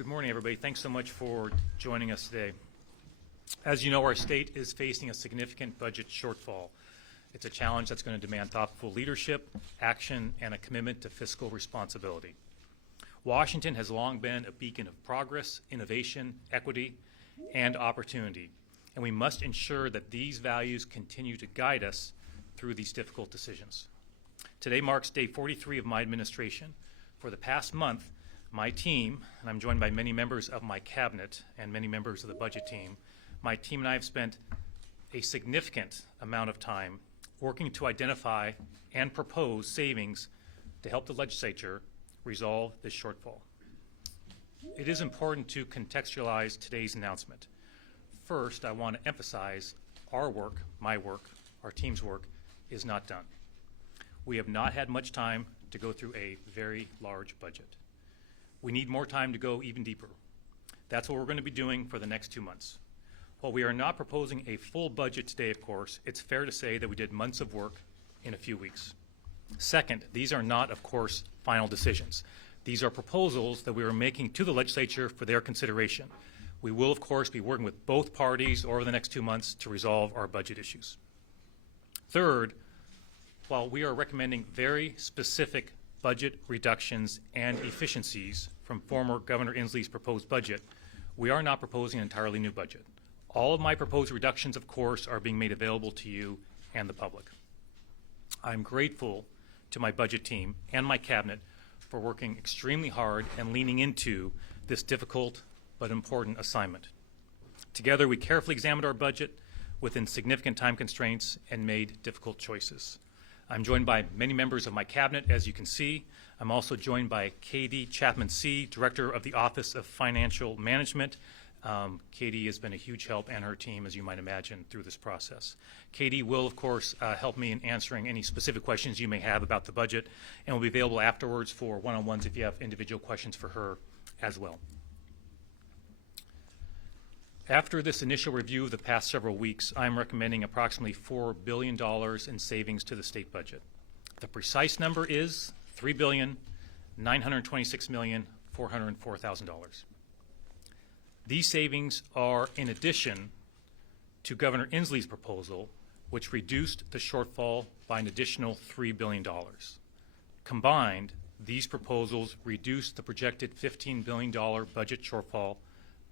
Good morning, everybody. Thanks so much for joining us today. As you know, our state is facing a significant budget shortfall. It's a challenge that's going to demand thoughtful leadership, action, and a commitment to fiscal responsibility. Washington has long been a beacon of progress, innovation, equity, and opportunity, and we must ensure that these values continue to guide us through these difficult decisions. Today marks day 43 of my administration. For the past month, my team, and I'm joined by many members of my cabinet and many members of the budget team, my team and I have spent a significant amount of time working to identify and propose savings to help the legislature resolve this shortfall. It is important to contextualize today's announcement. First, I want to emphasize our work, my work, our team's work is not done. We have not had much time to go through a very large budget. We need more time to go even deeper. That's what we're going to be doing for the next 2 months. While we are not proposing a full budget today, of course, it's fair to say that we did months of work in a few weeks. Second, these are not, of course, final decisions. These are proposals that we are making to the legislature for their consideration. We will, of course, be working with both parties over the next 2 months to resolve our budget issues. Third, while we are recommending very specific budget reductions and efficiencies from former Governor Inslee's proposed budget, we are not proposing an entirely new budget. All of my proposed reductions, of course, are being made available to you and the public. I'm grateful to my budget team and my cabinet for working extremely hard and leaning into this difficult but important assignment. Together, we carefully examined our budget within significant time constraints and made difficult choices. I'm joined by many members of my cabinet, as you can see. I'm also joined by Katie Chapman-C, Director of the Office of Financial Management. Katie has been a huge help, and her team, as you might imagine, through this process. Katie will, of course, help me in answering any specific questions you may have about the budget, and will be available afterwards for one-on-ones if you have individual questions for her as well. After this initial review of the past several weeks, I'm recommending approximately $4 billion in savings to the state budget. The precise number is $3,926,404,000. These savings are in addition to Governor Inslee's proposal, which reduced the shortfall by an additional $3 billion. Combined, these proposals reduced the projected $15 billion budget shortfall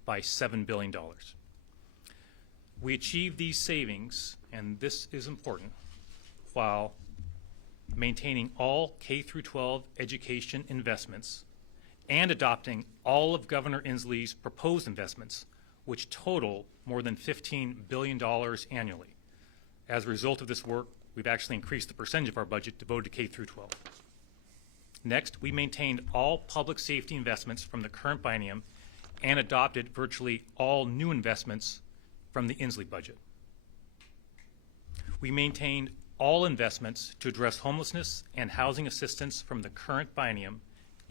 by $7 billion. We achieved these savings, and this is important, while maintaining all K-12 education investments and adopting all of Governor Inslee's proposed investments, which total more than $15 billion annually. As a result of this work, we've actually increased the percentage of our budget devoted to K-12. Next, we maintained all public safety investments from the current biennium and adopted virtually all new investments from the Inslee budget. We maintained all investments to address homelessness and housing assistance from the current biennium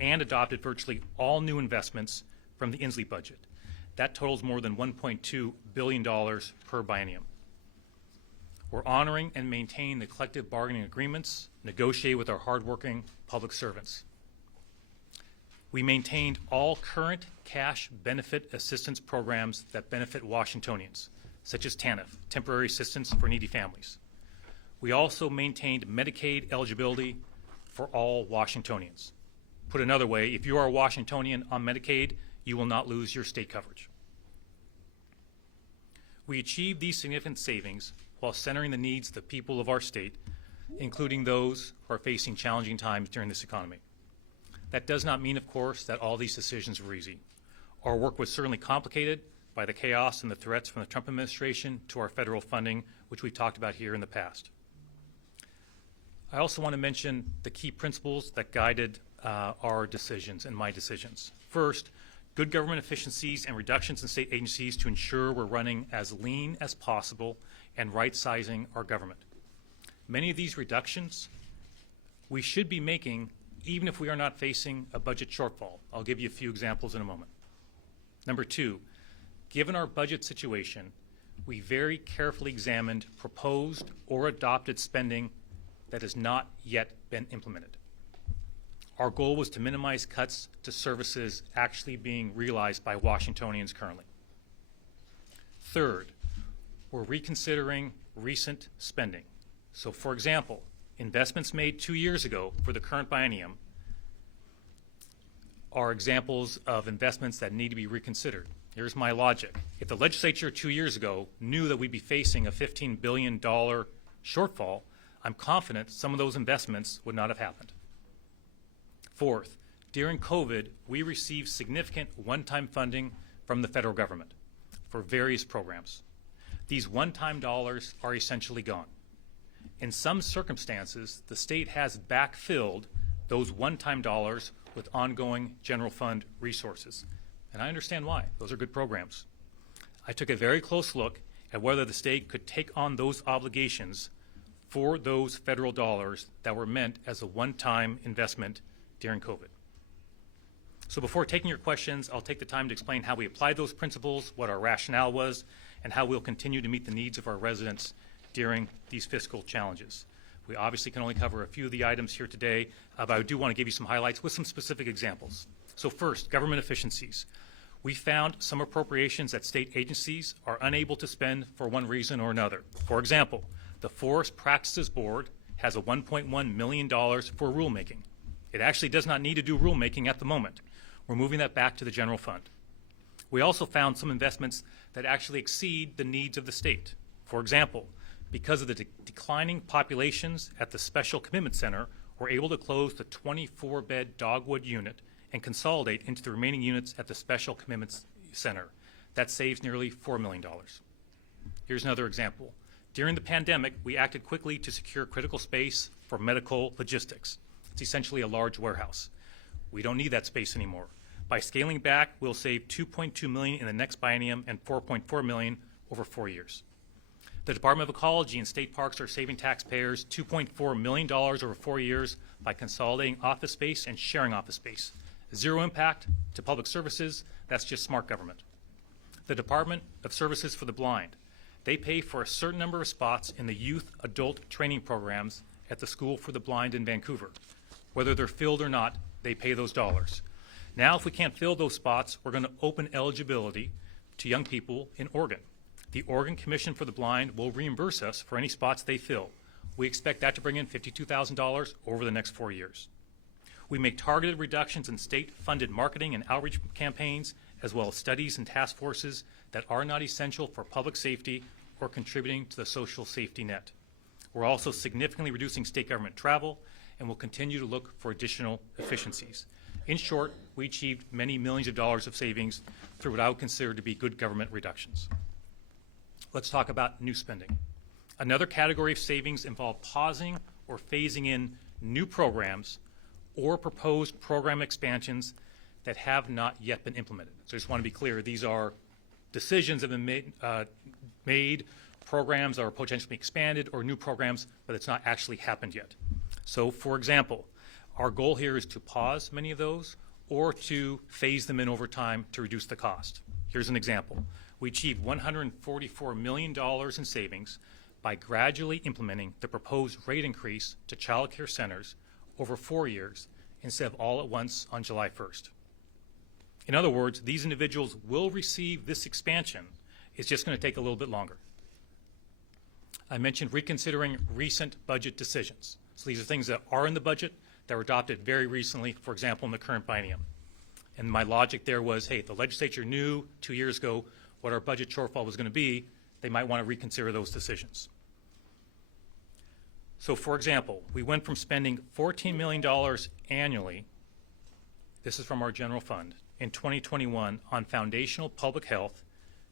and adopted virtually all new investments from the Inslee budget. That totals more than $1.2 billion per biennium. We're honoring and maintaining the collective bargaining agreements negotiated with our hardworking public servants. We maintained all current cash benefit assistance programs that benefit Washingtonians, such as TANF, Temporary Assistance for Needy Families. We also maintained Medicaid eligibility for all Washingtonians. Put another way, if you are a Washingtonian on Medicaid, you will not lose your state coverage. We achieved these significant savings while centering the needs of the people of our state, including those who are facing challenging times during this economy. That does not mean, of course, that all these decisions were easy. Our work was certainly complicated by the chaos and the threats from the Trump administration to our federal funding, which we've talked about here in the past. I also want to mention the key principles that guided our decisions and my decisions. First, good government efficiencies and reductions in state agencies to ensure we're running as lean as possible and right-sizing our government. Many of these reductions we should be making even if we are not facing a budget shortfall. I'll give you a few examples in a moment. Number two, given our budget situation, we very carefully examined proposed or adopted spending that has not yet been implemented. our goal was to minimize cuts to services actually being realized by Washingtonians currently. Third, we're reconsidering recent spending. So for example, investments made 2 years ago for the current biennium are examples of investments that need to be reconsidered. Here's my logic. If the legislature 2 years ago knew that we'd be facing a $15 billion shortfall, I'm confident some of those investments would not have happened. Fourth, during COVID, we received significant one-time funding from the federal government for various programs. These one-time dollars are essentially gone. In some circumstances, the state has backfilled those one-time dollars with ongoing general fund resources. And I understand why. Those are good programs. I took a very close look at whether the state could take on those obligations for those federal dollars that were meant as a one-time investment during COVID. So before taking your questions, I'll take the time to explain how we applied those principles, what our rationale was, and how we'll continue to meet the needs of our residents during these fiscal challenges. We obviously can only cover a few of the items here today, but I do want to give you some highlights with some specific examples. So first, government efficiencies. We found some appropriations that state agencies are unable to spend for one reason or another. For example, the Forest Practices Board has a $1.1 million for rulemaking. It actually does not need to do rulemaking at the moment. We're moving that back to the general fund. We also found some investments that actually exceed the needs of the state. For example, because of the declining populations at the Special Commitment Center, we're able to close the 24-bed Dogwood unit and consolidate into the remaining units at the Special Commitment Center. That saves nearly $4 million. Here's another example. During the pandemic, we acted quickly to secure critical space for medical logistics. It's essentially a large warehouse. We don't need that space anymore. By scaling back, we'll save $2.2 million in the next biennium and $4.4 million over 4 years. The Department of Ecology and State Parks are saving taxpayers $2.4 million over 4 years by consolidating office space and sharing office space. Zero impact to public services, that's just smart government. The Department of Services for the Blind. They pay for a certain number of spots in the youth adult training programs at the School for the Blind in Vancouver. Whether they're filled or not, they pay those dollars. Now, if we can't fill those spots, we're going to open eligibility to young people in Oregon. The Oregon Commission for the Blind will reimburse us for any spots they fill. We expect that to bring in $52,000 over the next 4 years. We make targeted reductions in state-funded marketing and outreach campaigns, as well as studies and task forces that are not essential for public safety or contributing to the social safety net. We're also significantly reducing state government travel, and will continue to look for additional efficiencies. In short, we achieved many millions of dollars of savings through what I would consider to be good government reductions. Let's talk about new spending. Another category of savings involved pausing or phasing in new programs or proposed program expansions that have not yet been implemented. So I just want to be clear, these are decisions that have been made, programs are potentially expanded, or new programs, but it's not actually happened yet. So for example, our goal here is to pause many of those or to phase them in over time to reduce the cost. Here's an example. We achieved $144 million in savings by gradually implementing the proposed rate increase to child care centers over 4 years instead of all at once on July 1st. In other words, these individuals will receive this expansion. It's just going to take a little bit longer. I mentioned reconsidering recent budget decisions. So these are things that are in the budget that were adopted very recently, for example, in the current biennium. And my logic there was, hey, if the legislature knew 2 years ago what our budget shortfall was going to be, they might want to reconsider those decisions. So for example, we went from spending $14 million annually, this is from our general fund, in 2021 on foundational public health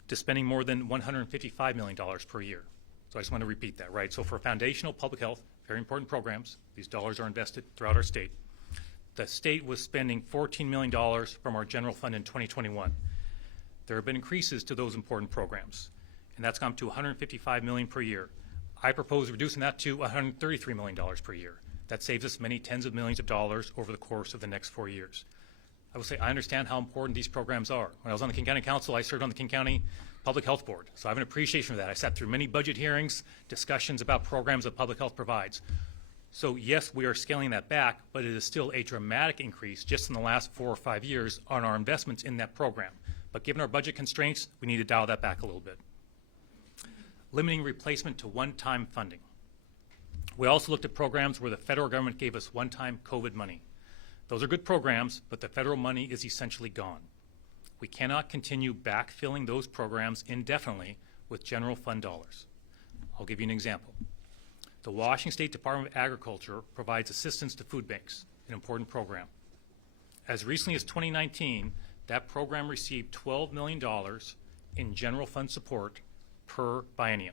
to spending more than $155 million per year. So I just want to repeat that, right? So for foundational public health, very important programs, these dollars are invested throughout our state. The state was spending $14 million from our general fund in 2021. There have been increases to those important programs, and that's gone to $155 million per year. I propose reducing that to $133 million per year. That saves us many tens of millions of dollars over the course of the next 4 years. I will say I understand how important these programs are. When I was on the King County Council, I served on the King County Public Health Board, so I have an appreciation for that. I sat through many budget hearings, discussions about programs that public health provides. So yes, we are scaling that back, but it is still a dramatic increase just in the last 4 or 5 years on our investments in that program. But given our budget constraints, we need to dial that back a little bit. Limiting replacement to one-time funding. We also looked at programs where the federal government gave us one-time COVID money. Those are good programs, but the federal money is essentially gone. We cannot continue backfilling those programs indefinitely with general fund dollars. I'll give you an example. The Washington State Department of Agriculture provides assistance to food banks, an important program. As recently as 2019, that program received $12 million in general fund support per biennium.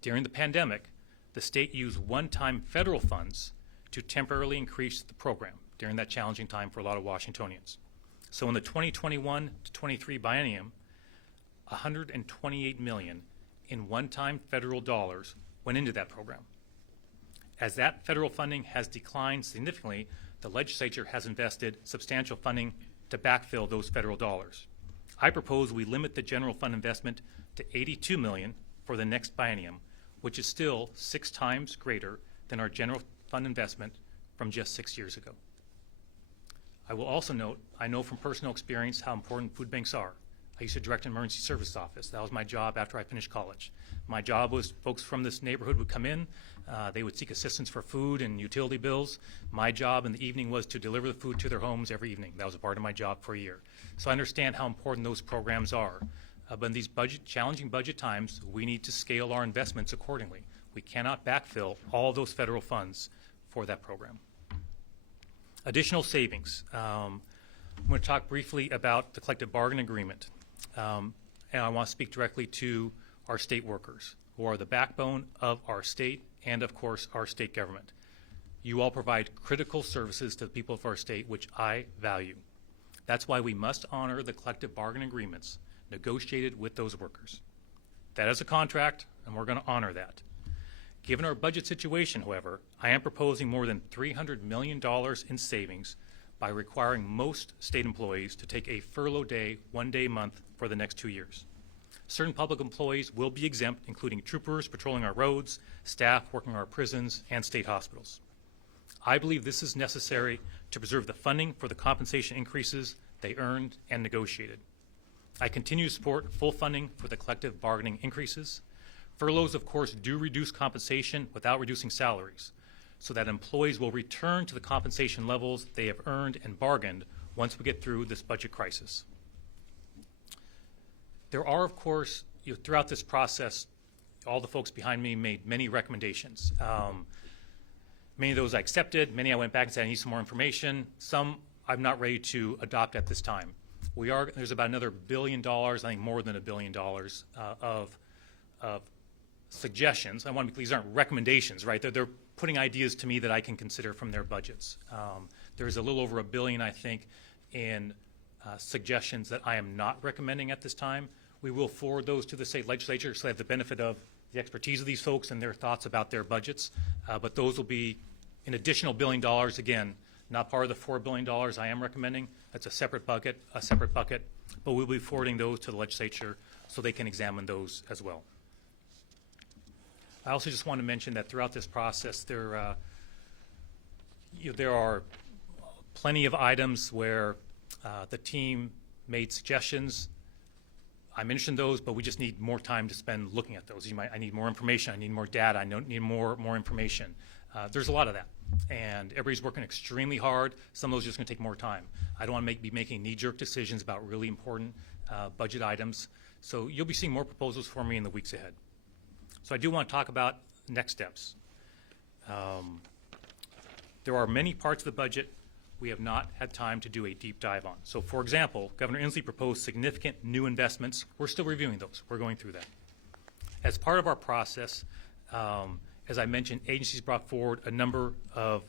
During the pandemic, the state used one-time federal funds to temporarily increase the program during that challenging time for a lot of Washingtonians. So in the 2021 to 23 biennium, $128 million in one-time federal dollars went into that program. As that federal funding has declined significantly, the legislature has invested substantial funding to backfill those federal dollars. I propose we limit the general fund investment to $82 million for the next biennium, which is still 6 times greater than our general fund investment from just 6 years ago. I will also note, I know from personal experience how important food banks are. I used to direct an emergency service office. That was my job after I finished college. My job was folks from this neighborhood would come in, they would seek assistance for food and utility bills. My job in the evening was to deliver the food to their homes every evening. That was a part of my job for a year. So I understand how important those programs are. But in these challenging budget times, we need to scale our investments accordingly. We cannot backfill all those federal funds for that program. Additional savings. I'm going to talk briefly about the collective bargaining agreement. And I want to speak directly to our state workers, who are the backbone of our state and, of course, our state government. You all provide critical services to the people of our state, which I value. That's why we must honor the collective bargaining agreements negotiated with those workers. That is a contract, and we're going to honor that. Given our budget situation, however, I am proposing more than $300 million in savings by requiring most state employees to take a furlough day, 1 day a month for the next 2 years. Certain public employees will be exempt, including troopers patrolling our roads, staff working our prisons, and state hospitals. I believe this is necessary to preserve the funding for the compensation increases they earned and negotiated. I continue to support full funding for the collective bargaining increases. Furloughs, of course, do reduce compensation without reducing salaries, so that employees will return to the compensation levels they have earned and bargained once we get through this budget crisis. There are, of course, throughout this process, all the folks behind me made many recommendations. Many of those I accepted, many I went back and said I need some more information. Some I'm not ready to adopt at this time. There's about another $1 billion, I think more than $1 billion of suggestions. I want to be clear, these aren't recommendations, right? They're putting ideas to me that I can consider from their budgets. There's a little over $1 billion, I think, in suggestions that I am not recommending at this time. We will forward those to the state legislature so they have the benefit of the expertise of these folks and their thoughts about their budgets. But those will be an additional $1 billion, again, not part of the $4 billion I am recommending. That's a separate bucket, but we'll be forwarding those to the legislature so they can examine those as well. I also just want to mention that throughout this process, there are plenty of items where the team made suggestions. I mentioned those, but we just need more time to spend looking at those. I need more information. I need more data. I need more information. There's a lot of that, and everybody's working extremely hard. Some of those are just going to take more time. I don't want to be making knee-jerk decisions about really important budget items. So you'll be seeing more proposals for me in the weeks ahead. So I do want to talk about next steps. There are many parts of the budget we have not had time to do a deep dive on. So for example, Governor Inslee proposed significant new investments. We're still reviewing those. We're going through that. As part of our process, as I mentioned, agencies brought forward a number of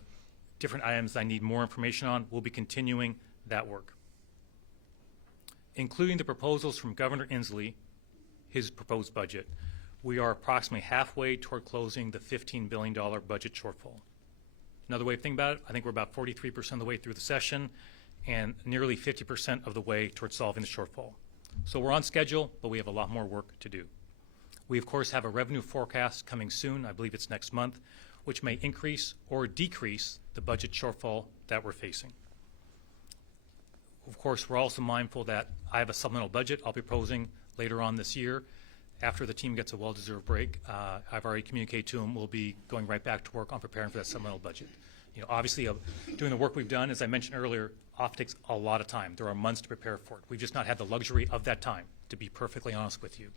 different items I need more information on. We'll be continuing that work. Including the proposals from Governor Inslee, his proposed budget, we are approximately halfway toward closing the $15 billion budget shortfall. Another way of thinking about it, I think we're about 43% of the way through the session and nearly 50% of the way towards solving the shortfall. So we're on schedule, but we have a lot more work to do. We, of course, have a revenue forecast coming soon. I believe it's next month. which may increase or decrease the budget shortfall that we're facing. Of course, we're also mindful that I have a supplemental budget I'll be proposing later on this year. After the team gets a well-deserved break, I've already communicated to them we'll be going right back to work on preparing for that supplemental budget. Obviously, doing the work we've done, as I mentioned earlier, often takes a lot of time. There are months to prepare for it. We've just not had the luxury of that time, to be perfectly honest with you.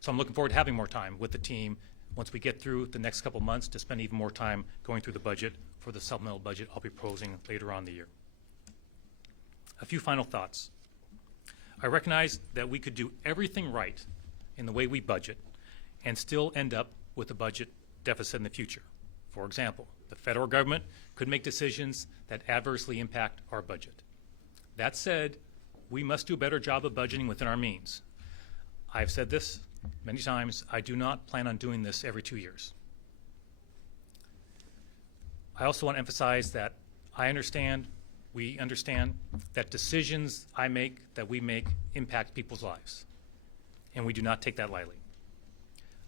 So I'm looking forward to having more time with the team once we get through the next couple months to spend even more time going through the budget for the supplemental budget I'll be proposing later on in the year. A few final thoughts. I recognize that we could do everything right in the way we budget and still end up with a budget deficit in the future. For example, the federal government could make decisions that adversely impact our budget. That said, we must do a better job of budgeting within our means. I've said this many times. I do not plan on doing this every 2 years. I also want to emphasize that we understand that decisions we make impact people's lives, and we do not take that lightly.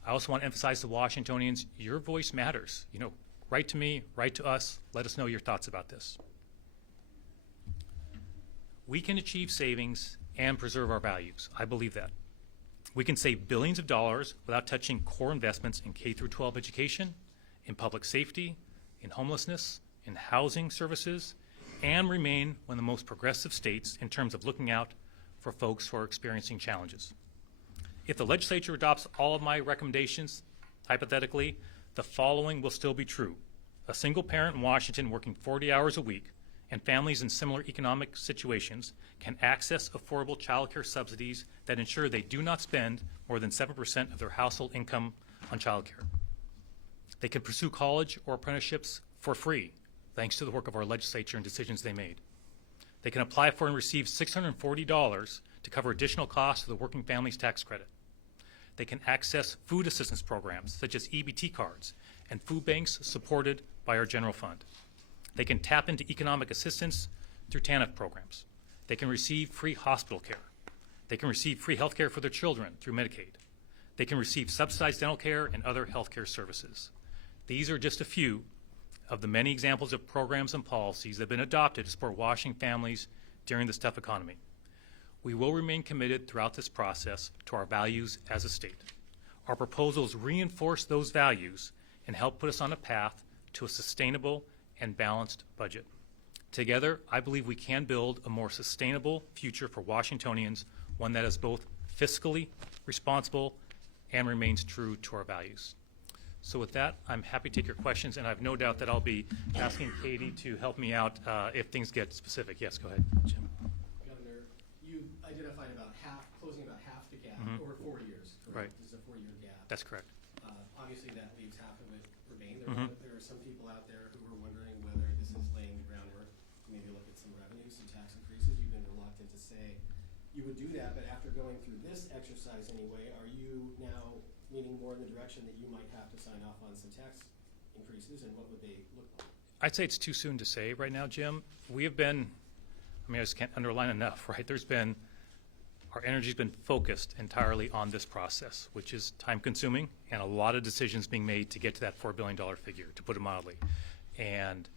I also want to emphasize to Washingtonians, your voice matters. Write to me, write to us, let us know your thoughts about this. We can achieve savings and preserve our values. I believe that. We can save billions of dollars without touching core investments in K-12 education, in public safety, in homelessness, in housing services, and remain one of the most progressive states in terms of looking out for folks who are experiencing challenges. If the legislature adopts all of my recommendations, hypothetically, the following will still be true. A single parent in Washington working 40 hours a week and families in similar economic situations can access affordable child care subsidies that ensure they do not spend more than 7% of their household income on child care. They can pursue college or apprenticeships for free, thanks to the work of our legislature and decisions they made. They can apply for and receive $640 to cover additional costs of the Working Families Tax Credit. They can access food assistance programs such as EBT cards and food banks supported by our general fund. They can tap into economic assistance through TANF programs. They can receive free hospital care. They can receive free health care for their children through Medicaid. They can receive subsidized dental care and other health care services. These are just a few of the many examples of programs and policies that have been adopted to support Washington families during this tough economy. We will remain committed throughout this process to our values as a state. Our proposals reinforce those values and help put us on a path to a sustainable and balanced budget. Together, I believe we can build a more sustainable future for Washingtonians, one that is both fiscally responsible and remains true to our values. So with that, I'm happy to take your questions, and I have no doubt that I'll be asking Katie to help me out if things get specific. Yes, go ahead, Jim. Governor, you identified closing about half the gap over 4 years, correct? Right. This is a 4-year gap. That's correct. Obviously, that leaves half of it remain. There are some people out there who are wondering whether this is laying the groundwork to maybe look at some revenues, some tax increases. You've been reluctant to say you would do that, but after going through this exercise anyway, are you now leaning more in the direction that you might have to sign off on some tax increases, and what would they look like? I'd say it's too soon to say right now, Jim. We have been, I just can't underline enough, right? Our energy's been focused entirely on this process, which is time consuming and a lot of decisions being made to get to that $4 billion figure, to put it mildly. And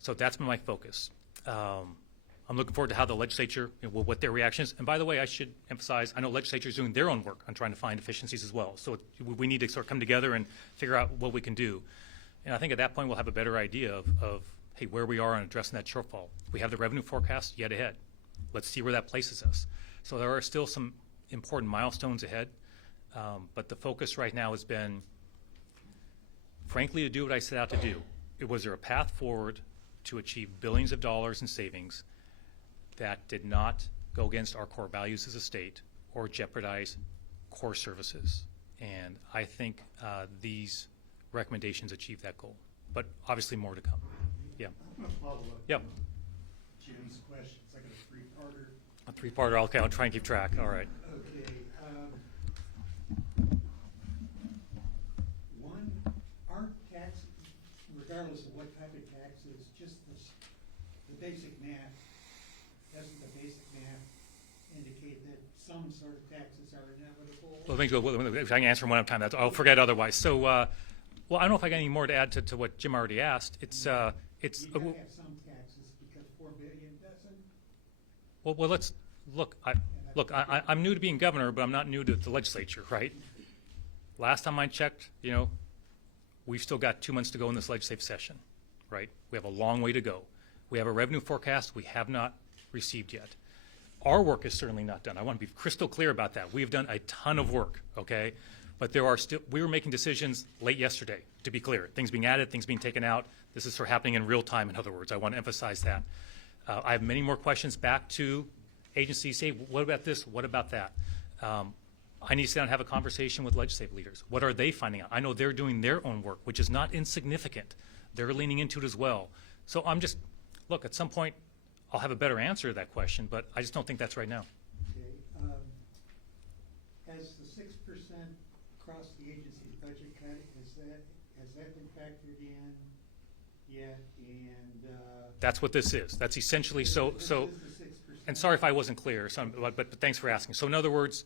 so that's been my focus. I'm looking forward to how the legislature, what their reaction is. And by the way, I should emphasize, I know legislature is doing their own work on trying to find efficiencies as well. So we need to sort of come together and figure out what we can do. And I think at that point we'll have a better idea of hey, where we are on addressing that shortfall. We have the revenue forecast yet ahead. Let's see where that places us. So there are still some important milestones ahead, but the focus right now has been, frankly, to do what I set out to do. Was there a path forward to achieve billions of dollars in savings that did not go against our core values as a state or jeopardize core services? And I think these recommendations achieve that goal, but obviously more to come. Yeah. I'm going to follow up. Yep. Jim's questions. I got a three-parter. A three-parter. Okay, I'll try and keep track. All right. Okay. One, aren't taxes, regardless of what type of taxes, just the basic math, doesn't the basic math indicate that some sort of taxes are inevitable? Well, if I can answer one at a time, I'll forget otherwise. So Well, I don't know if I got any more to add to what Jim already asked. It's You gotta have some taxes because 4 billion doesn't. well, let's look. I'm new to being governor, but I'm not new to the legislature, right? Last time I checked, we've still got 2 months to go in this legislative session, right? We have a long way to go. We have a revenue forecast we have not received yet. Our work is certainly not done. I want to be crystal clear about that. We have done a ton of work, okay? But we were making decisions late yesterday, to be clear. Things being added, things being taken out. This is sort of happening in real time, in other words. I want to emphasize that. I have many more questions back to agencies. Say, what about this? What about that? I need to sit down and have a conversation with legislative leaders. What are they finding out? I know they're doing their own work, which is not insignificant. They're leaning into it as well. So look, at some point, I'll have a better answer to that question, but I just don't think that's right now. Okay, has the 6% across the agency's budget cut, has that been factored in yet? And That's what this is. That's essentially so. this is the 6%. And sorry if I wasn't clear. But thanks for asking. So in other words,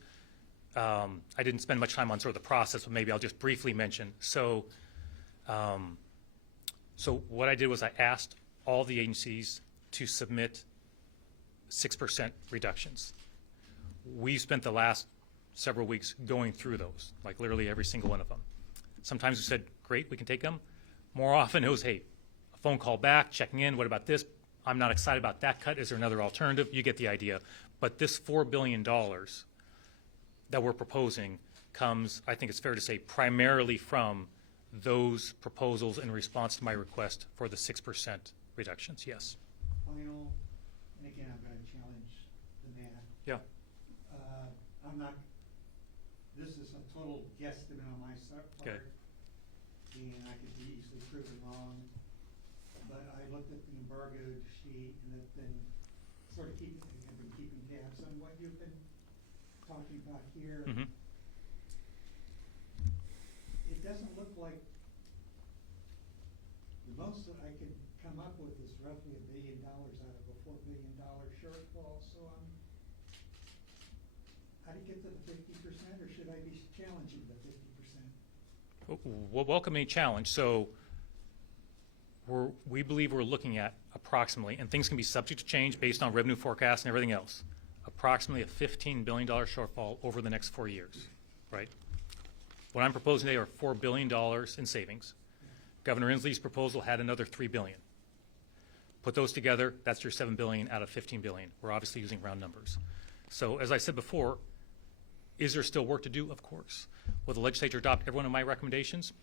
I didn't spend much time on sort of the process, but maybe I'll just briefly mention. So what I did was I asked all the agencies to submit 6% reductions. We've spent the last several weeks going through those, like literally every single one of them. Sometimes we said, great, we can take them. More often it was, hey, a phone call back, checking in, what about this? I'm not excited about that cut. Is there another alternative? You get the idea. But this $4 billion that we're proposing comes, I think it's fair to say, primarily from those proposals in response to my request for the 6% reductions, yes. Final, and again, I'm gonna challenge the math. Yeah. This is a total guesstimate on my part. Okay. And I could be easily proven wrong, but I looked at the embargoed sheet and have been keeping tabs on what you've been talking about here. Mm-hmm. It doesn't look like, the most that I could come up with is roughly $1 billion out of a $4 billion shortfall, so how do you get to the 50%, or should I be challenging the 50%? Well, welcome any challenge. So we believe we're looking at approximately, and things can be subject to change based on revenue forecasts and everything else, approximately a $15 billion shortfall over the next 4 years, right? What I'm proposing today are $4 billion in savings. Governor Inslee's proposal had another $3 billion. Put those together, that's your $7 billion out of $15 billion. We're obviously using round numbers. So as I said before, is there still work to do? Of course. Will the legislature adopt every one of my recommendations?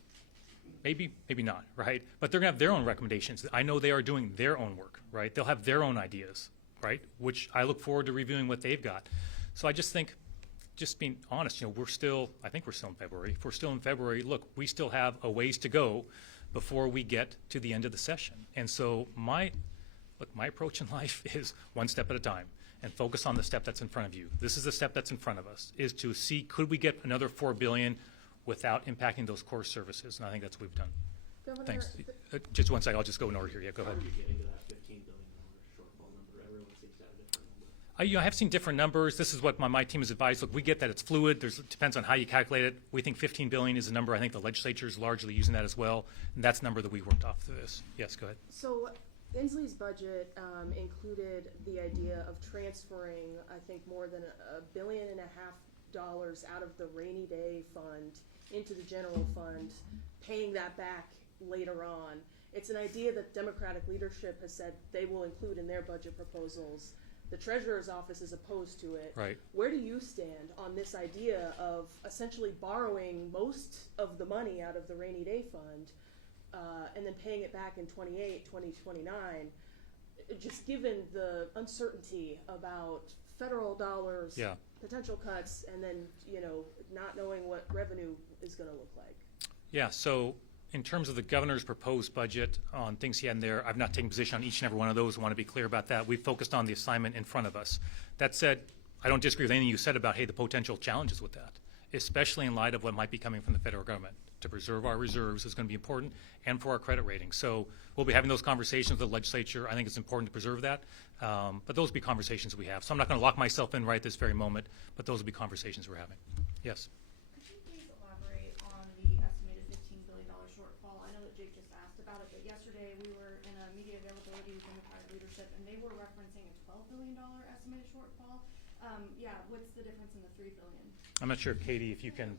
Maybe, maybe not, right? But they're going to have their own recommendations. I know they are doing their own work, right? They'll have their own ideas, right? Which I look forward to reviewing what they've got. So I just think, just being honest, I think we're still in February. If we're still in February, look, we still have a ways to go before we get to the end of the session. And so my approach in life is one step at a time and focus on the step that's in front of you. This is the step that's in front of us, is to see, could we get another $4 billion without impacting those core services? And I think that's what we've done. Governor, Thanks. Just one second, I'll just go in order here. Yeah, go ahead. How are you getting to that $15 billion shortfall number? Everyone seems to have a different number. I have seen different numbers. This is what my team has advised. Look, we get that it's fluid. It depends on how you calculate it. We think $15 billion is a number. I think the legislature is largely using that as well. And that's the number that we worked off of this. Yes, go ahead. so Inslee's budget included the idea of transferring, I think, more than $1.5 billion out of the rainy day fund into the general fund, paying that back later on. It's an idea that Democratic leadership has said they will include in their budget proposals. The Treasurer's Office is opposed to it. Right. Where do you stand on this idea of essentially borrowing most of the money out of the rainy day fund and then paying it back in 28, 2029, just given the uncertainty about federal dollars, Yeah. potential cuts, and then, not knowing what revenue is going to look like? Yeah, so in terms of the governor's proposed budget on things he had in there, I've not taken position on each and every one of those. I want to be clear about that. We've focused on the assignment in front of us. That said, I don't disagree with anything you said about, hey, the potential challenges with that, especially in light of what might be coming from the federal government. To preserve our reserves is going to be important, and for our credit rating. So we'll be having those conversations with the legislature. I think it's important to preserve that. But those will be conversations we have. So I'm not going to lock myself in right this very moment, but those will be conversations we're having. Yes? Could you please elaborate on the estimated $15 billion shortfall Jake just asked about it, but yesterday we were in a media availability with Democratic leadership, and they were referencing a $12 billion estimated shortfall. Yeah, what's the difference in the $3 billion? I'm not sure, Katie, if you can,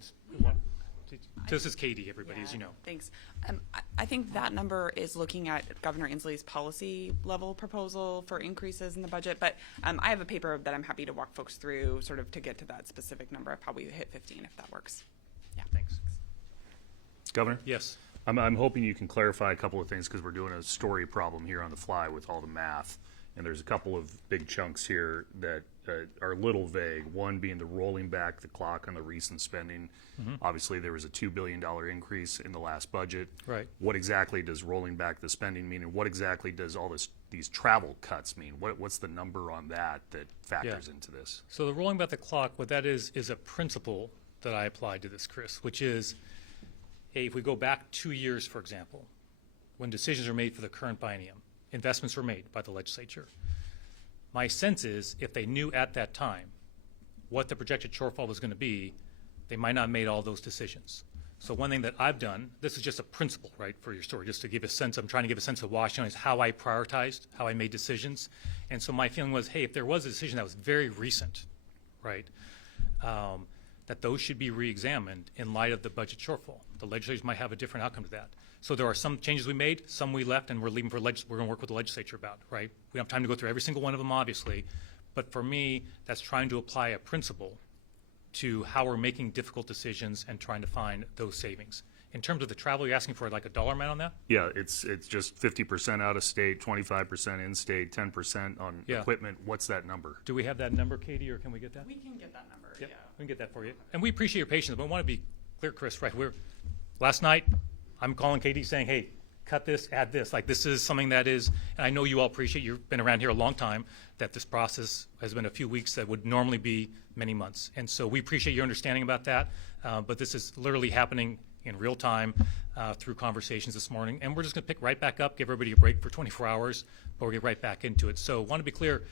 this is Katie, everybody, as you know. Thanks. I think that number is looking at Governor Inslee's policy level proposal for increases in the budget, but I have a paper that I'm happy to walk folks through sort of to get to that specific number. I probably hit 15 if that works. Yeah. Thanks. Governor? Yes. I'm hoping you can clarify a couple of things because we're doing a story problem here on the fly with all the math. And there's a couple of big chunks here that are a little vague. One being the rolling back the clock on the recent spending. Obviously, there was a $2 billion increase in the last budget. Right. What exactly does rolling back the spending mean? And what exactly does all these travel cuts mean? What's the number on that factors into this? So the rolling back the clock, what that is a principle that I applied to this, Chris, which is, hey, if we go back 2 years, for example, when decisions are made for the current biennium, investments were made by the legislature. My sense is if they knew at that time what the projected shortfall was going to be, they might not have made all those decisions. So one thing that I've done, this is just a principle, right, for your story, just to give a sense, I'm trying to give a sense of Washington, is how I prioritized, how I made decisions. And so my feeling was, hey, if there was a decision that was very recent, right, that those should be re-examined in light of the budget shortfall. The legislators might have a different outcome to that. So there are some changes we made, some we left, and we're leaving for we're going to work with the legislature about, right? We don't have time to go through every single one of them, obviously, but for me, that's trying to apply a principle to how we're making difficult decisions and trying to find those savings. In terms of the travel, you're asking for like a dollar amount on that? Yeah, it's just 50% out of state, 25% in state, 10% on equipment. What's that number? Do we have that number, Katie, or can we get that? We can get that number, Yep, yeah. we can get that for you. And we appreciate your patience, but we want to be clear, Chris, right? Last night, I'm calling Katie saying, hey, cut this, add this. Like, this is something that is, and I know you all appreciate, you've been around here a long time, that this process has been a few weeks that would normally be many months. And so we appreciate your understanding about that, but this is literally happening in real time through conversations this morning. And we're just going to pick right back up, give everybody a break for 24 hours, but we'll get right back into it. So I want to be clear,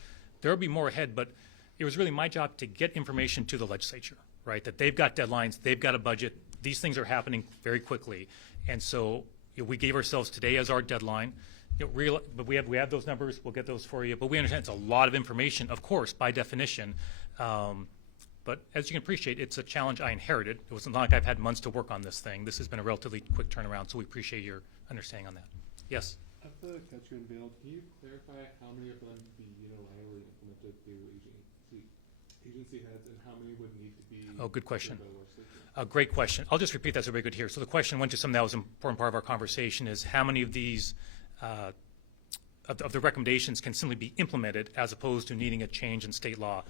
there will be more ahead, but it was really my job to get information to the legislature, right? That they've got deadlines, they've got a budget, these things are happening very quickly. And so we gave ourselves today as our deadline. But we have those numbers, we'll get those for you. But we understand it's a lot of information, of course, by definition. But as you can appreciate, it's a challenge I inherited. It wasn't like I've had months to work on this thing. This has been a relatively quick turnaround, so we appreciate your understanding on that. Yes? Of the cuts you unveiled, can you clarify how many of them could be unilaterally implemented through agency heads, and how many would need to be? Oh, good question. by the legislature? Great question. I'll just repeat that so everybody could hear. So the question went to something that was an important part of our conversation is how many of these, of the recommendations can simply be implemented as opposed to needing a change in state law.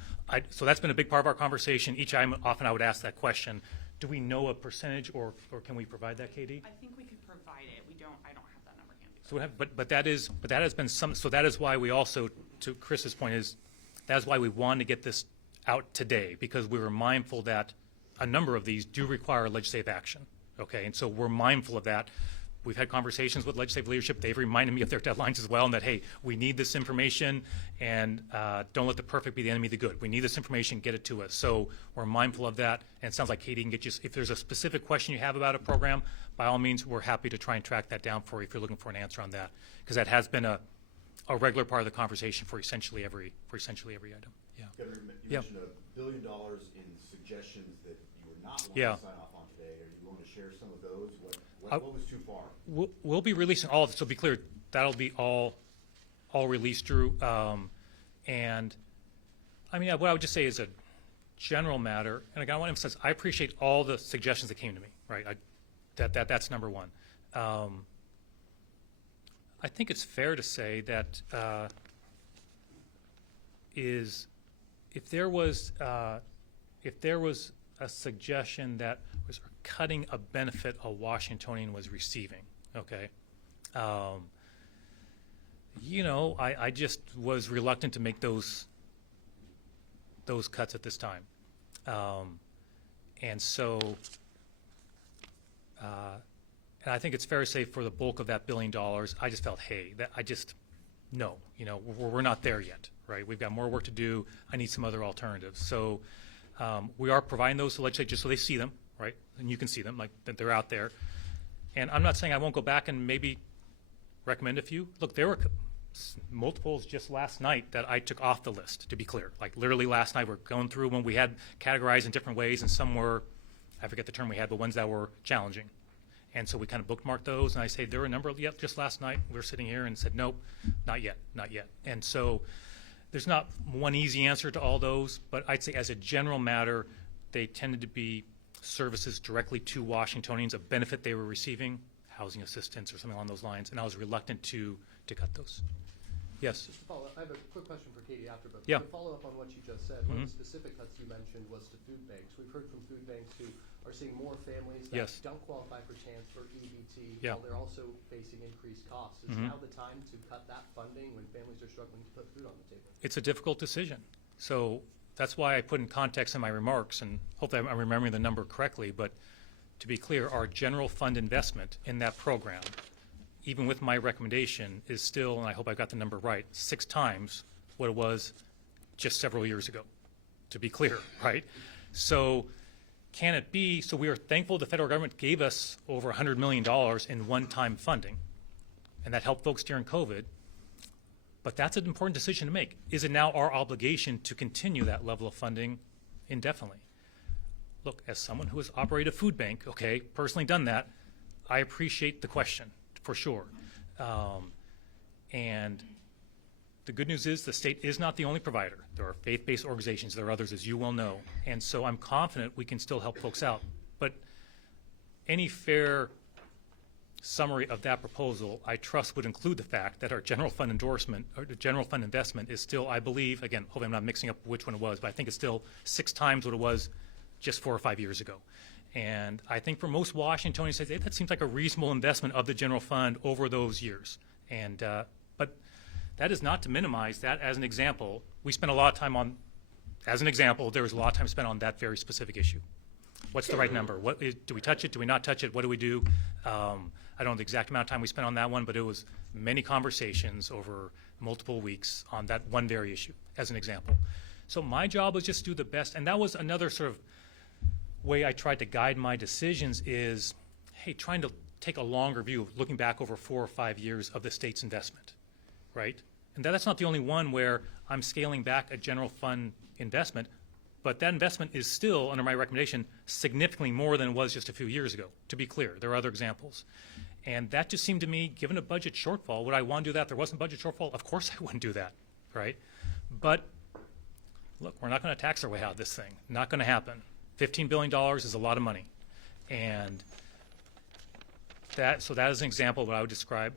So that's been a big part of our conversation. Each time, often I would ask that question. Do we know a percentage, or can we provide that, Katie? I think we could provide it. I don't have that number handy. So that has been some. So that is why we also, to Chris's point, is that's why we wanted to get this out today, because we were mindful that a number of these do require legislative action. Okay, and so we're mindful of that. We've had conversations with legislative leadership. They've reminded me of their deadlines as well, and that, hey, we need this information, and don't let the perfect be the enemy of the good. We need this information, get it to us. So we're mindful of that, and it sounds like Katie can get you, if there's a specific question you have about a program, by all means, we're happy to try and track that down for you if you're looking for an answer on that, because that has been a regular part of the conversation for essentially every item. Yeah. Governor, you mentioned $1 billion in suggestions that you were not willing Yeah. to sign off on today. Are you willing to share some of those? What was too far? We'll be releasing all of it. So to be clear, that'll be all released, Drew. And I mean, what I would just say is a general matter, and again, I want to emphasize, I appreciate all the suggestions that came to me, right? That's number one. I think it's fair to say that if there was a suggestion that was cutting a benefit a Washingtonian was receiving, okay, I just was reluctant to make those cuts at this time, and so and I think it's fair to say for the bulk of that $1 billion, I just felt, hey, we're not there yet, right? We've got more work to do. I need some other alternatives. So we are providing those to the legislature so they see them, right? And you can see them, like that they're out there. And I'm not saying I won't go back and maybe recommend a few. Look, there were multiples just last night that I took off the list, to be clear. Like literally last night, we're going through when we had categorized in different ways, and some were, I forget the term we had, but ones that were challenging. And so we kind of bookmarked those, and I say there were a number of, yep, just last night we were sitting here and said, nope, not yet, not yet. And so there's not one easy answer to all those, but I'd say as a general matter, they tended to be services directly to Washingtonians, a benefit they were receiving, housing assistance or something along those lines, and I was reluctant to cut those. Yes? Just to follow up, I have a quick question for Katie after, but Yeah. to follow up on what you just said, one of the specific cuts you mentioned was to food banks. We've heard from food banks who are seeing more families that Yes. don't qualify for chance for EBT, Yeah. while they're also facing increased costs. Is now the time to cut that funding when families are struggling to put food on the table? It's a difficult decision. So that's why I put in context in my remarks, and hopefully I'm remembering the number correctly, but to be clear, our general fund investment in that program, even with my recommendation, is still, and I hope I got the number right, 6 times what it was just several years ago, to be clear, right? So can it be, so we are thankful the federal government gave us over $100 million in one-time funding, and that helped folks during COVID, but that's an important decision to make. Is it now our obligation to continue that level of funding indefinitely? Look, as someone who has operated a food bank, okay, personally done that, I appreciate the question, for sure. And the good news is the state is not the only provider. There are faith-based organizations. There are others, as you well know. And so I'm confident we can still help folks out. But any fair summary of that proposal, I trust, would include the fact that our general fund endorsement, or the general fund investment is still, I believe, again, hopefully I'm not mixing up which one it was, but I think it's still 6 times what it was just 4 or 5 years ago. And I think for most Washingtonians, that seems like a reasonable investment of the general fund over those years. And but that is not to minimize that. As an example, we spent a lot of time on, as an example, there was a lot of time spent on that very specific issue. What's the right number? Do we touch it? Do we not touch it? What do we do? I don't know the exact amount of time we spent on that one, but it was many conversations over multiple weeks on that one very issue, as an example. So my job was just to do the best, and that was another sort of way I tried to guide my decisions is, hey, trying to take a longer view, looking back over 4 or 5 years of the state's investment, right? And that's not the only one where I'm scaling back a general fund investment, but that investment is still, under my recommendation, significantly more than it was just a few years ago, to be clear. There are other examples. And that just seemed to me, given a budget shortfall, would I want to do that? If there wasn't a budget shortfall, of course I wouldn't do that, right? But look, we're not going to tax our way out of this thing. Not going to happen. $15 billion is a lot of money. And that is an example of what I would describe,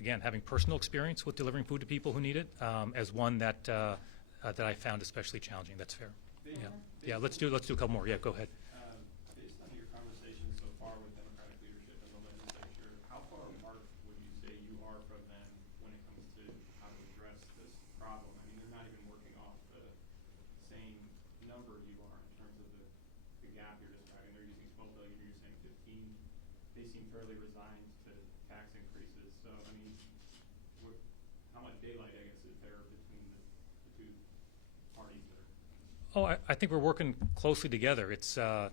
again, having personal experience with delivering food to people who need it, as one that I found especially challenging. That's fair. Yeah. Let's do a couple more. Yeah, go ahead. Based on your conversation so far with Democratic leadership in the legislature, how far apart would you say you are from them when it comes to how to address this problem? I mean, they're not even working off the same number you are in terms of the gap you're describing. They're using 12 billion, you're saying 15. They seem fairly resigned to tax increases. So, I mean, how much daylight, I guess, is there between the two parties that are? Oh, I think we're working closely together. It's, a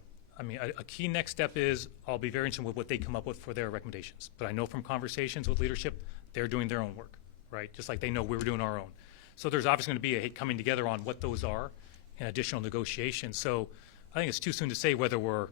key next step is I'll be very interested with what they come up with for their recommendations. But I know from conversations with leadership, they're doing their own work, right? Just like they know we were doing our own. So there's obviously going to be a coming together on what those are and additional negotiations. So I think it's too soon to say whether we're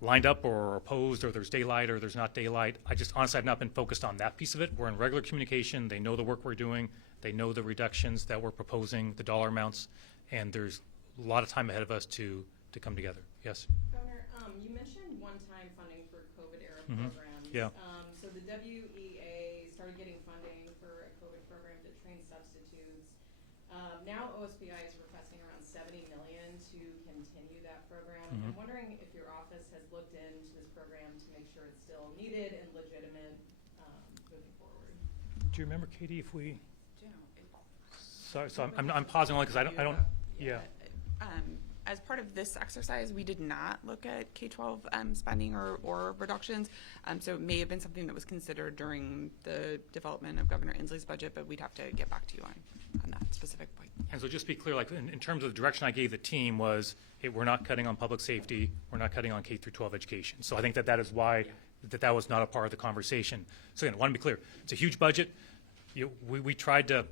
lined up or opposed or there's daylight or there's not daylight. I just honestly have not been focused on that piece of it. We're in regular communication. They know the work we're doing. They know the reductions that we're proposing, the dollar amounts, and there's a lot of time ahead of us to come together. Yes? Governor, you mentioned one-time funding for COVID-era programs. Yeah. So the WEA started getting funding for a COVID program to train substitutes. Now OSPI is requesting around $70 million to continue that program. I'm wondering if your office has looked into this program to make sure it's still needed and legitimate moving forward. Do you remember, Katie, if we? Yeah. Sorry, so I'm pausing only because I don't. Yeah. As part of this exercise, we did not look at K-12 spending or reductions. So it may have been something that was considered during the development of Governor Inslee's budget, but we'd have to get back to you on that specific point. And so just be clear, like in terms of the direction I gave the team was, hey, we're not cutting on public safety, we're not cutting on K through 12 education. So I think that is why that was not a part of the conversation. So again, I want to be clear. It's a huge budget. We tried to,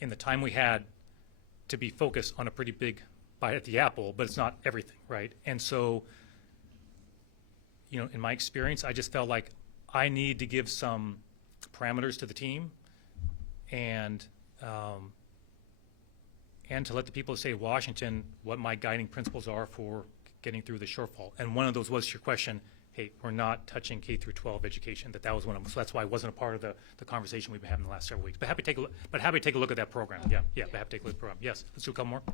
in the time we had, to be focused on a pretty big bite at the apple, but it's not everything, right? And so, in my experience, I just felt like I need to give some parameters to the team and to let the people of the state of Washington what my guiding principles are for getting through the shortfall. And one of those was your question, hey, we're not touching K through 12 education. That was one of them. So that's why I wasn't a part of the conversation we've been having the last several weeks. But happy to take a look at that program. Yeah, but happy to take a look at the program. Yes, let's do a couple more. You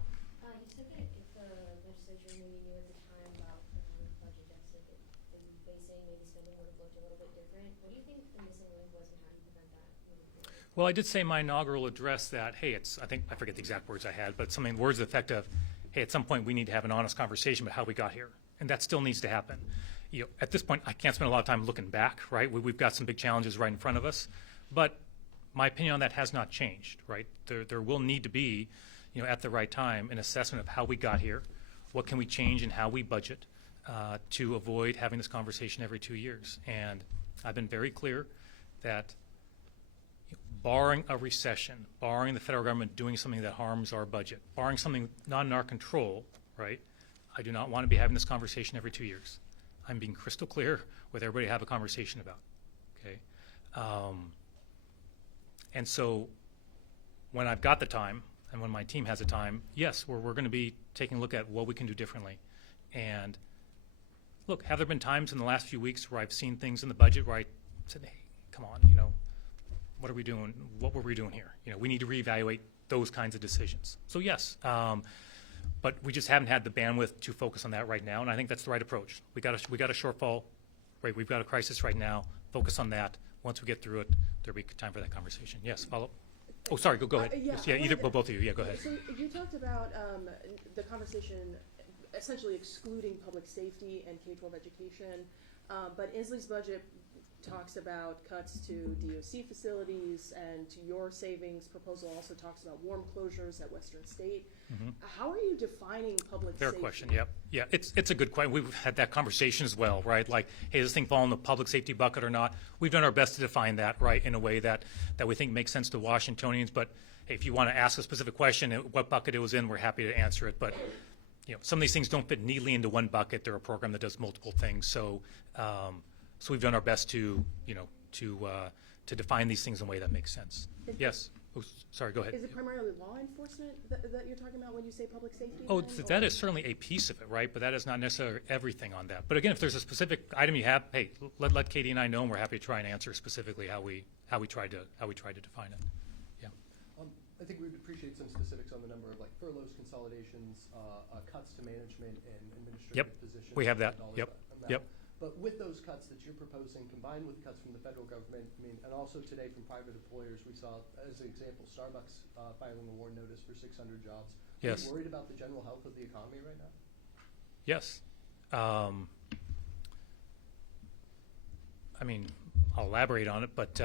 said that if the legislature maybe knew at the time about the budget deficit, that they facing, maybe spending would have looked a little bit different. What do you think the missing link was, and how do you prevent that moving forward? Well, I did say in my inaugural address that, hey, I forget the exact words I had, but something, words to the effect of, hey, at some point we need to have an honest conversation about how we got here. And that still needs to happen. At this point, I can't spend a lot of time looking back, right? We've got some big challenges right in front of us. But my opinion on that has not changed, right? There will need to be, at the right time, an assessment of how we got here, what can we change in how we budget to avoid having this conversation every 2 years. And I've been very clear that barring a recession, barring the federal government doing something that harms our budget, barring something not in our control, right, I do not want to be having this conversation every 2 years. I'm being crystal clear with everybody to have a conversation about, okay? And so when I've got the time and when my team has the time, yes, we're going to be taking a look at what we can do differently. And look, have there been times in the last few weeks where I've seen things in the budget where I said, hey, come on, what are we doing? What were we doing here? We need to reevaluate those kinds of decisions. So yes, but we just haven't had the bandwidth to focus on that right now, and I think that's the right approach. We got a shortfall, right? We've got a crisis right now. Focus on that. Once we get through it, there'll be time for that conversation. Yes, follow. Oh, sorry. Go ahead. Both of you. Yeah, go ahead. So you talked about the conversation essentially excluding public safety and K-12 education, but Inslee's budget talks about cuts to DOC facilities, and to your savings proposal also talks about warm closures at Western State. Mm-hmm. How are you defining public Fair safety? question, yep. Yeah, it's a good question. We've had that conversation as well, right? Like, hey, does this thing fall in the public safety bucket or not? We've done our best to define that, right, in a way that we think makes sense to Washingtonians. But hey, if you want to ask a specific question, what bucket it was in, we're happy to answer it. But some of these things don't fit neatly into one bucket. They're a program that does multiple things. So we've done our best to define these things in a way that makes sense. Yes. Oh, sorry, go ahead. Is it primarily law enforcement that you're talking about when you say public safety? Oh, that is certainly a piece of it, right? But that is not necessarily everything on that. But again, if there's a specific item you have, hey, let Katie and I know, and we're happy to try and answer specifically how we tried to define it. Yeah. I think we'd appreciate some specifics on the number of furloughs, consolidations, cuts to management and administrative positions. We have that. Yep. But with those cuts that you're proposing, combined with cuts from the federal government, and also today from private employers, we saw, as an example, Starbucks filing a warn notice for 600 jobs. Yes. Are you worried about the general health of the economy right now? Yes. I'll elaborate on it, but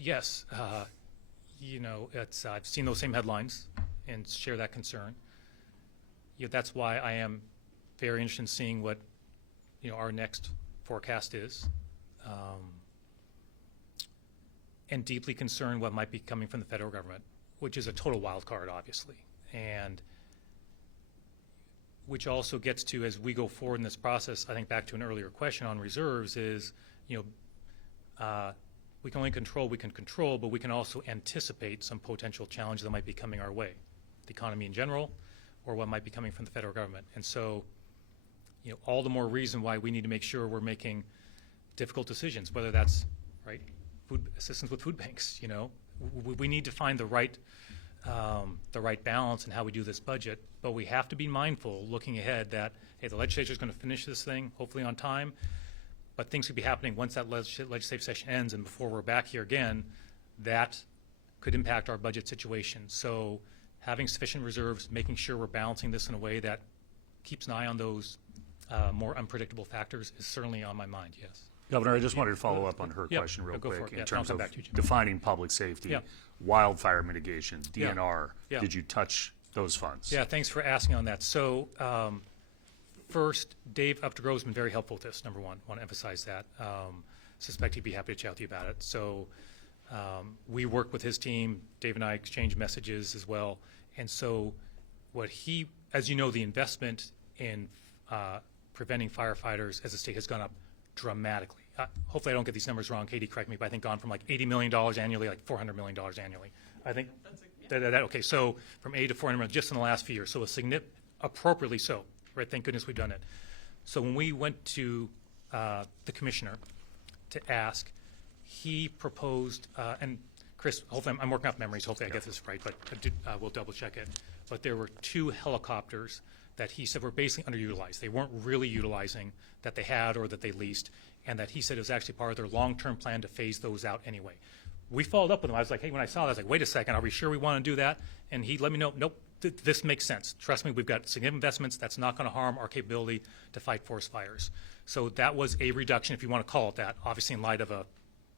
yes. I've seen those same headlines and share that concern. That's why I am very interested in seeing what our next forecast is, and deeply concerned what might be coming from the federal government, which is a total wild card, obviously, and which also gets to, as we go forward in this process, I think back to an earlier question on reserves is, we can only control we can control, but we can also anticipate some potential challenges that might be coming our way, the economy in general, or what might be coming from the federal government. And so, all the more reason why we need to make sure we're making difficult decisions, whether that's, right, food assistance with food banks. We need to find the right balance in how we do this budget, but we have to be mindful looking ahead that, hey, the legislature is going to finish this thing hopefully on time, but things could be happening once that legislative session ends and before we're back here again, that could impact our budget situation. So having sufficient reserves, making sure we're balancing this in a way that keeps an eye on those more unpredictable factors is certainly on my mind, yes. Governor, I just wanted to follow up on her question real quick in terms of defining public safety, wildfire mitigation, DNR. Did you touch those funds? Yeah, thanks for asking on that. So first, Dave Updegrove has been very helpful with this, number one. I want to emphasize that. suspect he'd be happy to chat with you about it. So we work with his team. Dave and I exchange messages as well. And so as you know, the investment in preventing firefighters as a state has gone up dramatically. Hopefully I don't get these numbers wrong. Katie, correct me, but I think gone from like $80 million annually, like $400 million annually. I think, okay, so from 80 to 400 million just in the last few years. So appropriately so, right? Thank goodness we've done it. So when we went to the commissioner to ask, he proposed, and Chris, hopefully I'm working off memories, hopefully I get this right, but we'll double check it. But there were 2 helicopters that he said were basically underutilized. They weren't really utilizing that they had or that they leased, and that he said it was actually part of their long-term plan to phase those out anyway. We followed up with him. I was like, hey, when I saw that, I was like, wait a second, are we sure we want to do that? And he let me know, nope, this makes sense. Trust me, we've got significant investments. That's not going to harm our capability to fight forest fires. So that was a reduction, if you want to call it that, obviously in light of a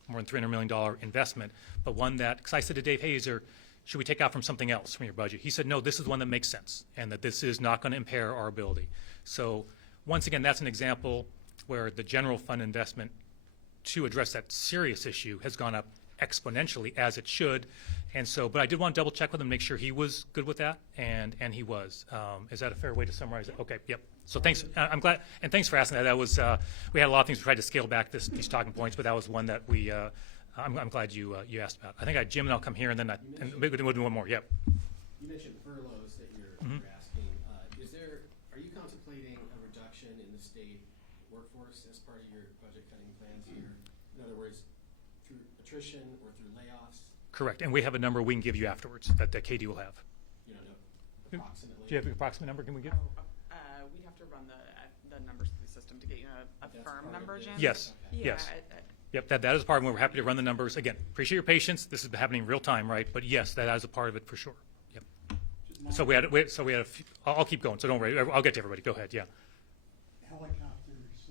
more than $300 million investment, but one that, because I said to Dave Hazer, should we take out from something else from your budget? He said, no, this is one that makes sense, and that this is not going to impair our ability. So once again, that's an example where the general fund investment to address that serious issue has gone up exponentially, as it should. And so, but I did want to double check with him, make sure he was good with that, and he was. Is that a fair way to summarize it? Okay, yep. So thanks, I'm glad, and thanks for asking that. That was, we had a lot of things we tried to scale back these talking points, but that was one that we, I'm glad you asked about. I think I had Jim, and I'll come here, and then we'll do one more, yep. You mentioned furloughs that you're asking. Are you contemplating a reduction in the state workforce as part of your budget cutting plans here? In other words, through attrition or through layoffs? Correct, and we have a number we can give you afterwards that Katie will have. You don't know approximately? Do you have an approximate number? Can we get? We'd have to run the numbers through the system to get you a firm number, Jim. Yes, Yeah, yes. Yep, that is part of it. We're happy to run the numbers. Again, appreciate your patience. This is happening real time, right? But yes, that is a part of it for sure. Yep. So we had a few, I'll keep going, so don't worry. I'll get to everybody. Go ahead, yeah. Helicopters,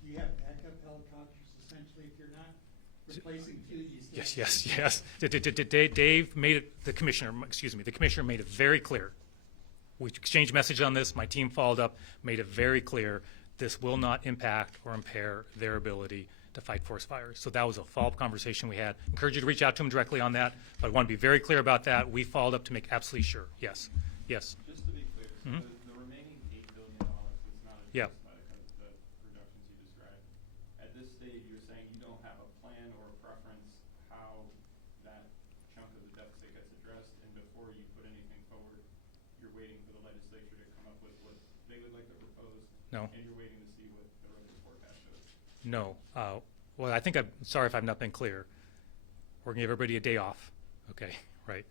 do you have backup helicopters essentially if you're not replacing 2? Yes. Dave made it, the commissioner made it very clear. We exchanged message on this. My team followed up, made it very clear this will not impact or impair their ability to fight forest fires. So that was a follow-up conversation we had. Encourage you to reach out to them directly on that, but I want to be very clear about that. We followed up to make absolutely sure. Yes. Just to be clear, so the remaining $8 billion that's not addressed by the reductions you described, at this stage you're saying you don't have a plan or a preference how that chunk of the deficit gets addressed, and before you put anything forward, you're waiting for the legislature to come up with what they would like to propose, No. and you're waiting to see what the revenue forecast shows. No. Well, I think I'm sorry if I've not been clear. We're going to give everybody a day off, okay, right?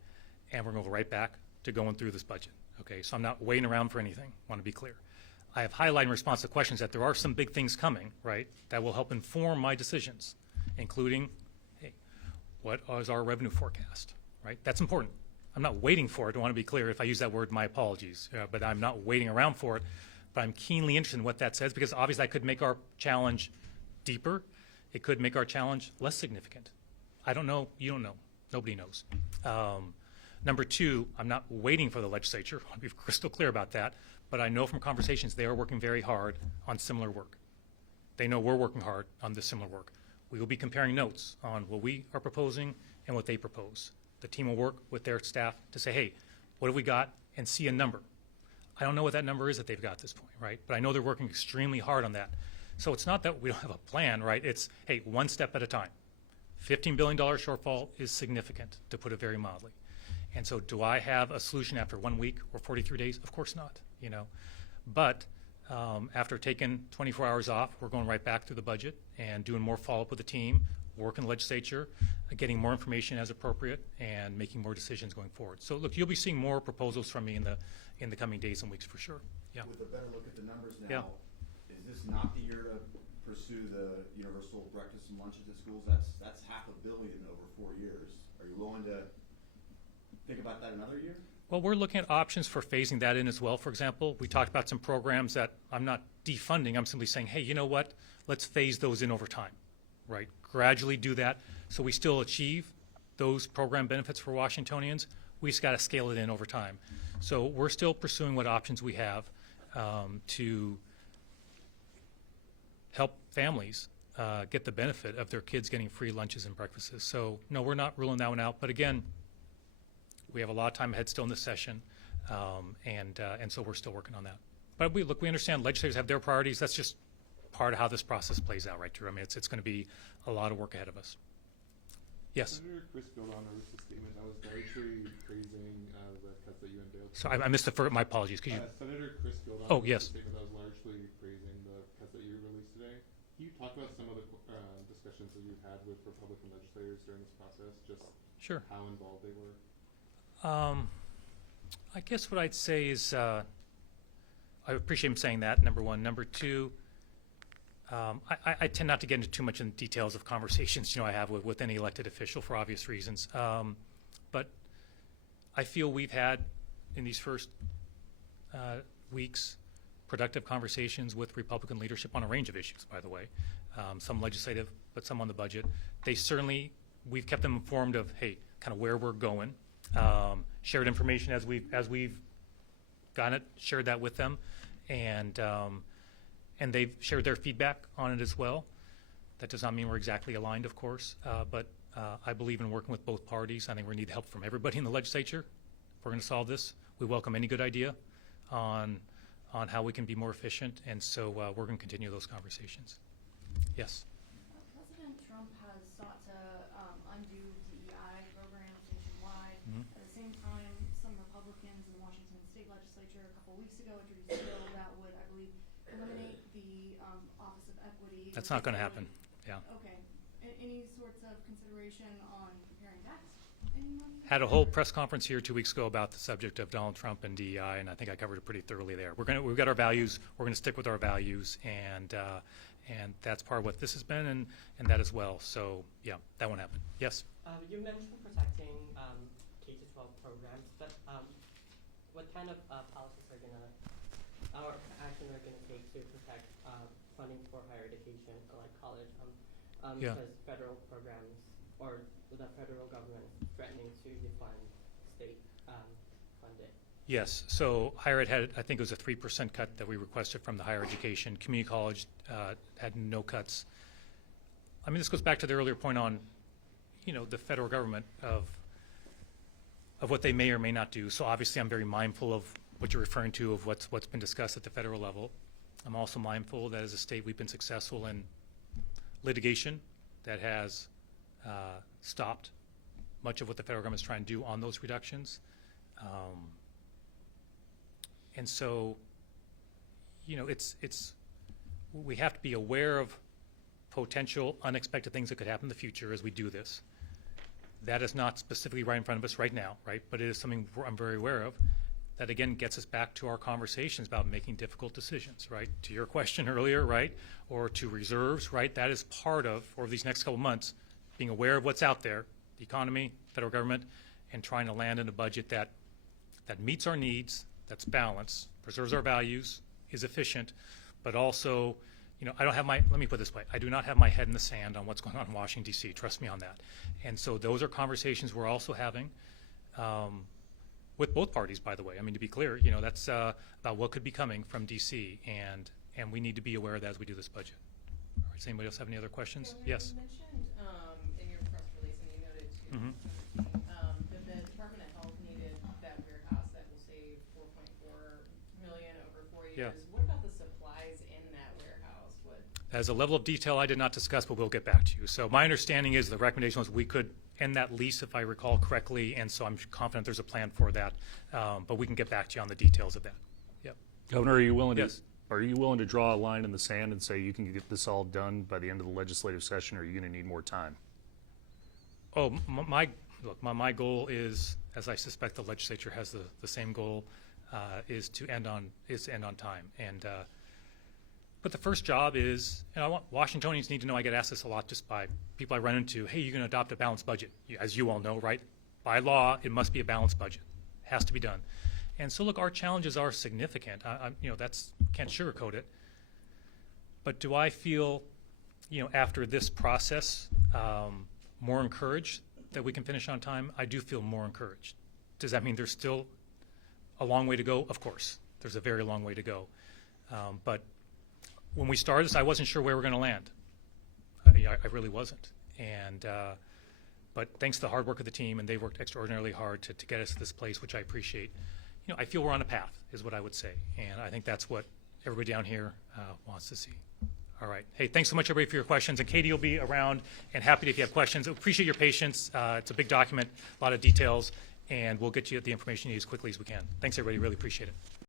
And we're going to go right back to going through this budget, okay? So I'm not waiting around for anything. I want to be clear. I have highlighted in response to questions that there are some big things coming, right, that will help inform my decisions, including, hey, what is our revenue forecast, right? That's important. I'm not waiting for it. I want to be clear. If I use that word, my apologies. But I'm not waiting around for it. But I'm keenly interested in what that says, because obviously that could make our challenge deeper. It could make our challenge less significant. I don't know. You don't know. Nobody knows. Number 2, I'm not waiting for the legislature. I want to be crystal clear about that. But I know from conversations they are working very hard on similar work. They know we're working hard on this similar work. We will be comparing notes on what we are proposing and what they propose. The team will work with their staff to say, hey, what have we got, and see a number. I don't know what that number is that they've got at this point, right? But I know they're working extremely hard on that. So it's not that we don't have a plan, right? It's, hey, one step at a time. $15 billion shortfall is significant, to put it very mildly. And so do I have a solution after 1 week or 43 days? Of course not, you know. But after taking 24 hours off, we're going right back through the budget and doing more follow-up with the team, working the legislature, getting more information as appropriate, and making more decisions going forward. So look, you'll be seeing more proposals from me in the coming days and weeks for sure. Yeah. With a better look at the numbers now, is this not the year to pursue the universal breakfast and lunches at schools? That's $500 million over 4 years. Are you willing to think about that another year? Well, we're looking at options for phasing that in as well. For example, we talked about some programs that I'm not defunding. I'm simply saying, hey, you know what? Let's phase those in over time, right? Gradually do that so we still achieve those program benefits for Washingtonians. We just got to scale it in over time. So we're still pursuing what options we have to help families get the benefit of their kids getting free lunches and breakfasts. So no, we're not ruling that one out. But again, we have a lot of time ahead still in this session, and so we're still working on that. But we understand legislators have their priorities. That's just part of how this process plays out, right, Drew? I mean, it's going to be a lot of work ahead of us. Yes. Senator Chris Gildon released a statement that was largely praising the cuts that you unveiled. So I missed the first. My apologies. Could you? Senator Chris Gildon Yes. released a statement that was largely praising the cuts that you released today. Can you talk about some of the discussions that you've had with Republican legislators during this process, just Sure. how involved they were? I guess what I'd say is I appreciate him saying that, number one. Number two, I tend not to get into too much in details of conversations I have with any elected official for obvious reasons. But I feel we've had, in these first weeks, productive conversations with Republican leadership on a range of issues, by the way. Some legislative, but some on the budget. We've kept them informed of, hey, kind of where we're going. Shared information as we've gotten it, shared that with them, and they've shared their feedback on it as well. That does not mean we're exactly aligned, of course, but I believe in working with both parties. I think we need help from everybody in the legislature if we're going to solve this. We welcome any good idea on how we can be more efficient, and so we're going to continue those conversations. Yes. President Trump has sought to undo DEI programs nationwide. At the same time, some Republicans in the Washington State Legislature a couple weeks ago introduced a bill that would, I believe, eliminate the Office of Equity. That's not going to happen. Yeah. Okay. Any sorts of consideration on comparing that? Had a whole press conference here 2 weeks ago about the subject of Donald Trump and DEI, and I think I covered it pretty thoroughly there. We've got our values. We're going to stick with our values, and that's part of what this has been, and that as well. So yeah, that won't happen. Yes. You mentioned protecting K-12 programs, but what kind of policies are or action are going to take to protect funding for higher education, like college? Because federal programs or the federal government is threatening to defund state funded. Yes. So higher ed had, I think it was a 3% cut that we requested from the higher education. Community college had no cuts. I mean, this goes back to the earlier point on, the federal government of what they may or may not do. So obviously, I'm very mindful of what you're referring to, of what's been discussed at the federal level. I'm also mindful that as a state, we've been successful in litigation that has stopped much of what the federal government is trying to do on those reductions. And so, we have to be aware of potential unexpected things that could happen in the future as we do this. That is not specifically right in front of us right now, right? But it is something I'm very aware of. That again gets us back to our conversations about making difficult decisions, right? To your question earlier, right? Or to reserves, right? That is part of, over these next couple of months, being aware of what's out there, the economy, federal government, and trying to land in a budget that meets our needs, that's balanced, preserves our values, is efficient, but also, let me put it this way, I do not have my head in the sand on what's going on in Washington, D.C., trust me on that. And so those are conversations we're also having with both parties, by the way. I mean, to be clear, that's about what could be coming from D.C., and we need to be aware of that as we do this budget. All right, does anybody else have any other questions? Yes. You mentioned in your press release, and you noted too, that the Department of Health needed that warehouse that will save $4.4 million over 4 years. Yeah. What about the supplies in that warehouse? That is a level of detail I did not discuss, but we'll get back to you. So my understanding is the recommendation was we could end that lease, if I recall correctly, and so I'm confident there's a plan for that. But we can get back to you on the details of that. Yep. Governor, are you willing Yes. Are you willing to draw a line in the sand and say you can get this all done by the end of the legislative session, or are you going to need more time? Oh, my goal is, as I suspect the legislature has the same goal, is to end on time. And but the first job is, Washingtonians need to know. I get asked this a lot just by people I run into. Hey, you're going to adopt a balanced budget, as you all know, right? By law, it must be a balanced budget. It has to be done. And so, look, our challenges are significant. That's can't sugarcoat it. But do I feel, after this process, more encouraged that we can finish on time? I do feel more encouraged. Does that mean there's still a long way to go? Of course, there's a very long way to go. But when we started this, I wasn't sure where we're going to land. I really wasn't. And but thanks to the hard work of the team, and they worked extraordinarily hard to get us to this place, which I appreciate. I feel we're on a path, is what I would say, and I think that's what everybody down here wants to see. All right. Hey, thanks so much, everybody, for your questions. And Katie will be around and happy if you have questions. Appreciate your patience. It's a big document, a lot of details, and we'll get you the information you need as quickly as we can. Thanks, everybody. Really appreciate it.